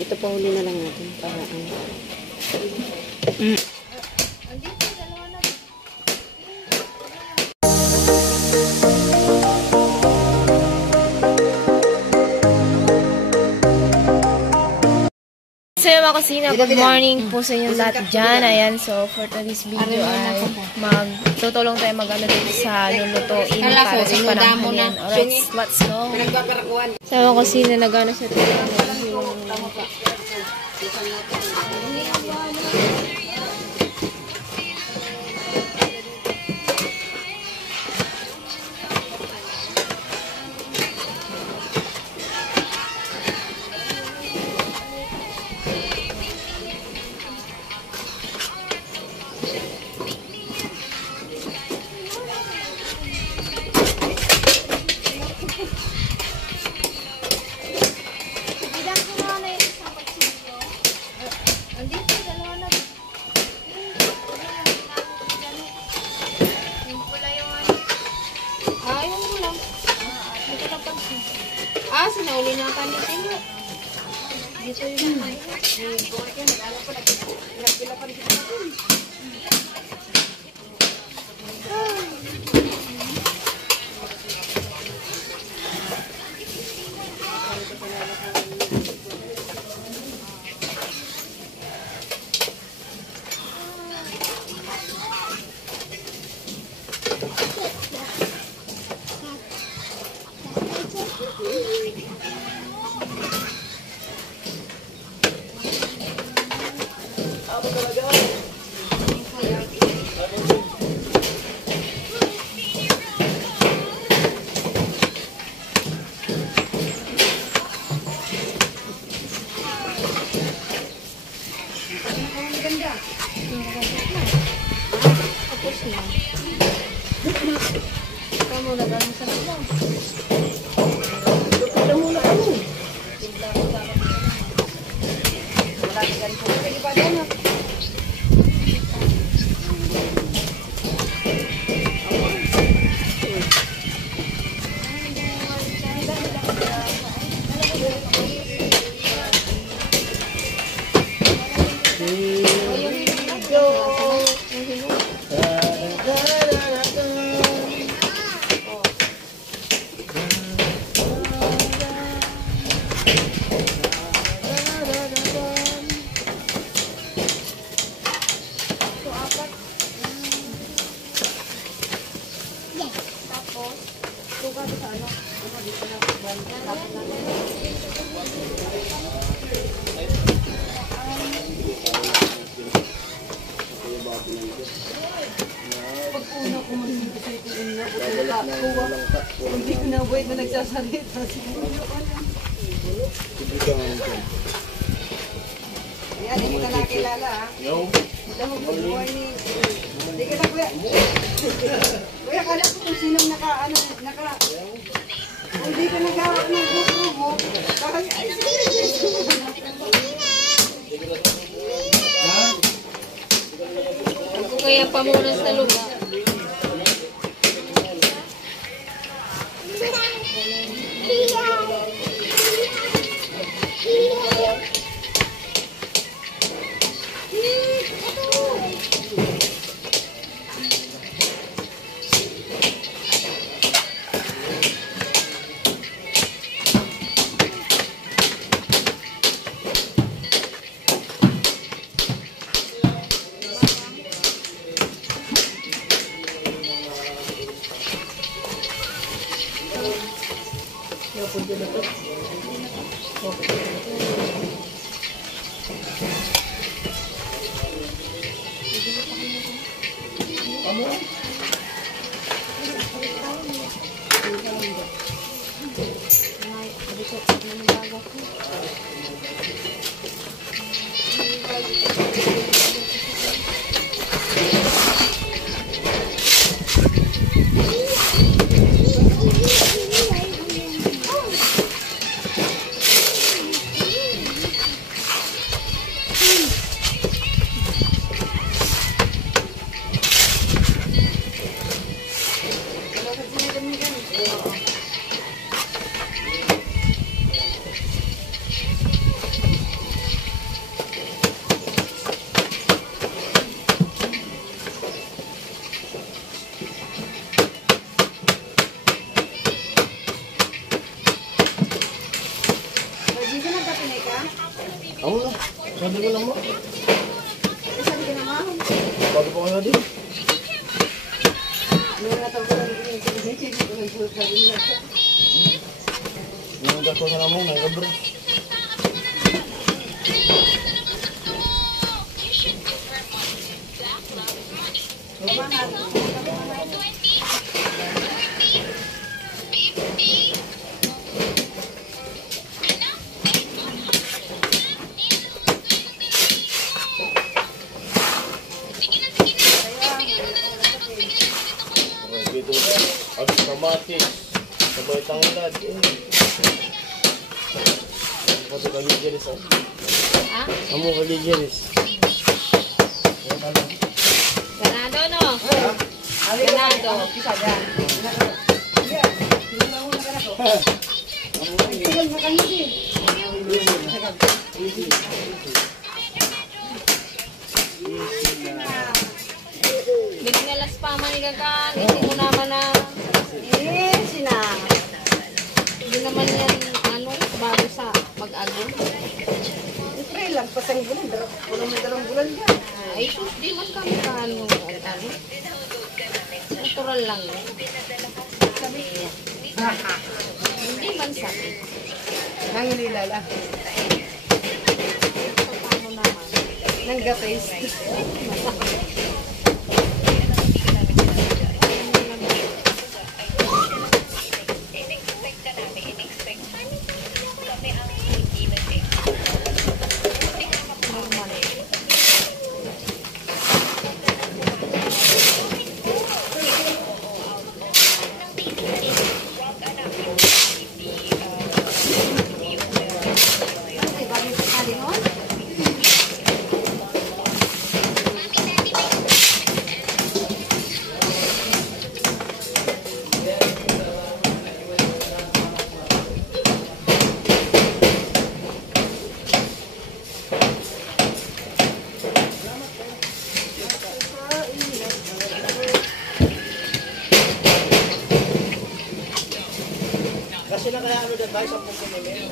Ito pa huli na lang natin para ano. So mga kusina, good morning po sa inyo lahat dyan. Ayan, so for today's video ay magtutulong tayo mag-ano dito sa lulutuin para sa panahon yan. Alright, let's go. So mga kusina, nag-ano siya tayo. Sinauli na ka nito mo. Dito yun naman. Buhay ka, nag-ano pa, nagpila pa rin dito. Kamu udah dalam sana dong. Udah mulai kamu. Lagi dari kopi di padana. Hindi ko na buhay na nagsasalita. Ayan, hindi ka nakilala ha. Good morning. Hindi ka na kuya. Kuya, kala ko kung sinong hindi ka nagawak ng grupo mo. Kaya pamunas na lugar. ha? Ako na. Sabi ko lang mo. Sabi ka naman. Bago po kayo din. Nung natawag ko lang Nung gato na lang mo, nagabro. Dito agos kamatis. Sabay tanglad. Pati kaligeris. Ha? Amo kaligeris. Ganado, no? Ganado. Pisa dyan. Yan. Tingnan mo na ganado. Tingnan mo kayo din. Bignalas pa man ikakan. Hindi mo naman na... Hindi naman yan, ano, bago sa mag-ago. Siyempre, lampas ang bulan. Dalawang bulan dyan. Ay, sus, di man kami ano, ano. Natural lang yun. Hindi man sakit. Nangililala. So, paano naman? Nanggapis. Kasi na kaya ano dyan tayo sa pagkakamay.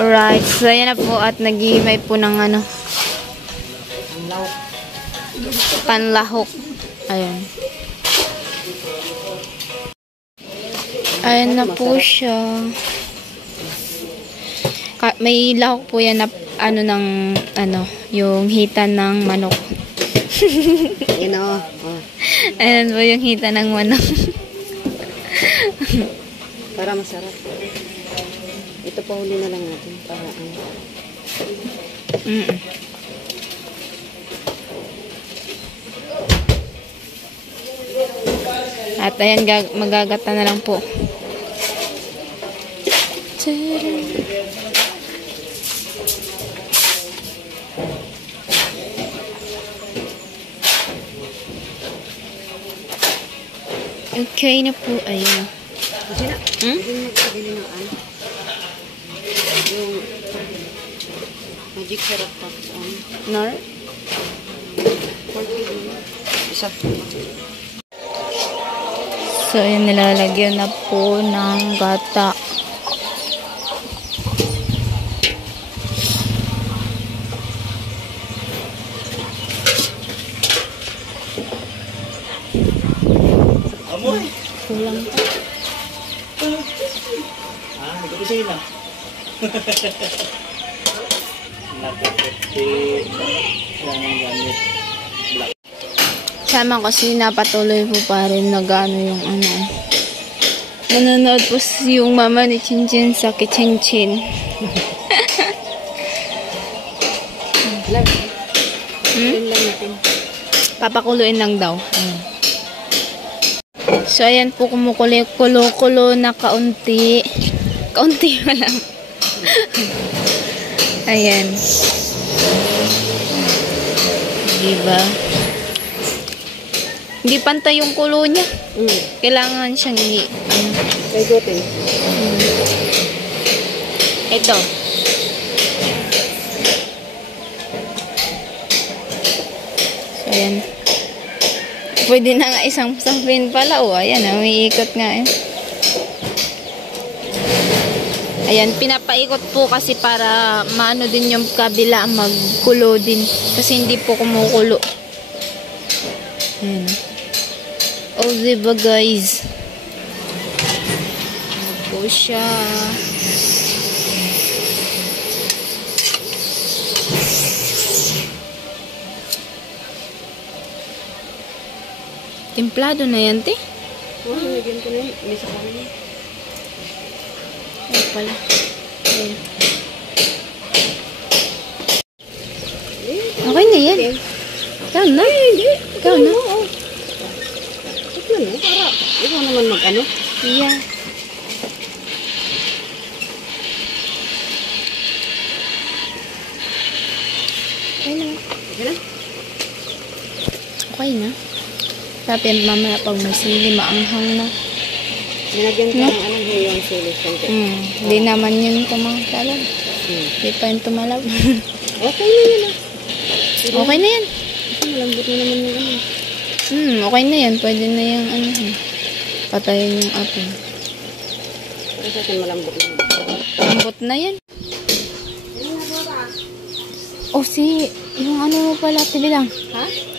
Alright, so yan na po at nag-iimay po ng ano, panlahok. Ayun. Ayan na po siya. May lahok po yan na yung hita ng manok. Yun o. Oh. Ayan po yung hita ng manok. Para masarap. Ito pa huli na lang natin. Para ano. At ayan, magagata na lang po. Okay na po. Ayun. Kasi na. Hindi mo magbili ng ano. Yung magic syrup tapos ano. Nor? 40 isa. So, ayan, nilalagyan na po ng gata. Amoy! Kulang pa. Hindi ko kasi na. Nakapati. Yan ang gamit. Black. Sama kasi napatuloy po pa rin na gano yung ano. Nanonood po yung mama ni Chinchin sa Kichinchin. Papakuluin lang daw. So, ayan po kumukulo na kaunti. Kaunti pa lang. Ayan. Diba? Hindi pantay yung kulo niya. Kailangan siyang Paikutin. Ito. So, ayan. Pwede na nga isang sampin pala. O, ayan. Umiikot nga eh. Ayan, pinapaikot po kasi para maano din yung kabila magkulo din. Kasi hindi po kumukulo. Ayan. O, diba guys? Ayan po siya. Templado na yan, te. Oo, nilagyan ko na yun. May sakang yun. Ay, pala. Ayan. Okay na yan. Ikaw na. Ikaw na. Ito na, para ikaw naman mag-ano. Yeah. Okay na. Okay na? Okay na. Sabi mamaya pag may sili, maanghang na. Nilagyan ko ng anong yung sili. Hindi naman yun tumatalab. Hindi pa yun tumalab. Okay na yun ah. Okay na yan. Kasi malambot na naman yung ano. Okay na yan. Pwede na yung ano. Patayin yung apoy. Pero sa akin malambot na. Lambot na yan. Oh, yung ano mo pala, tibilang. Ha?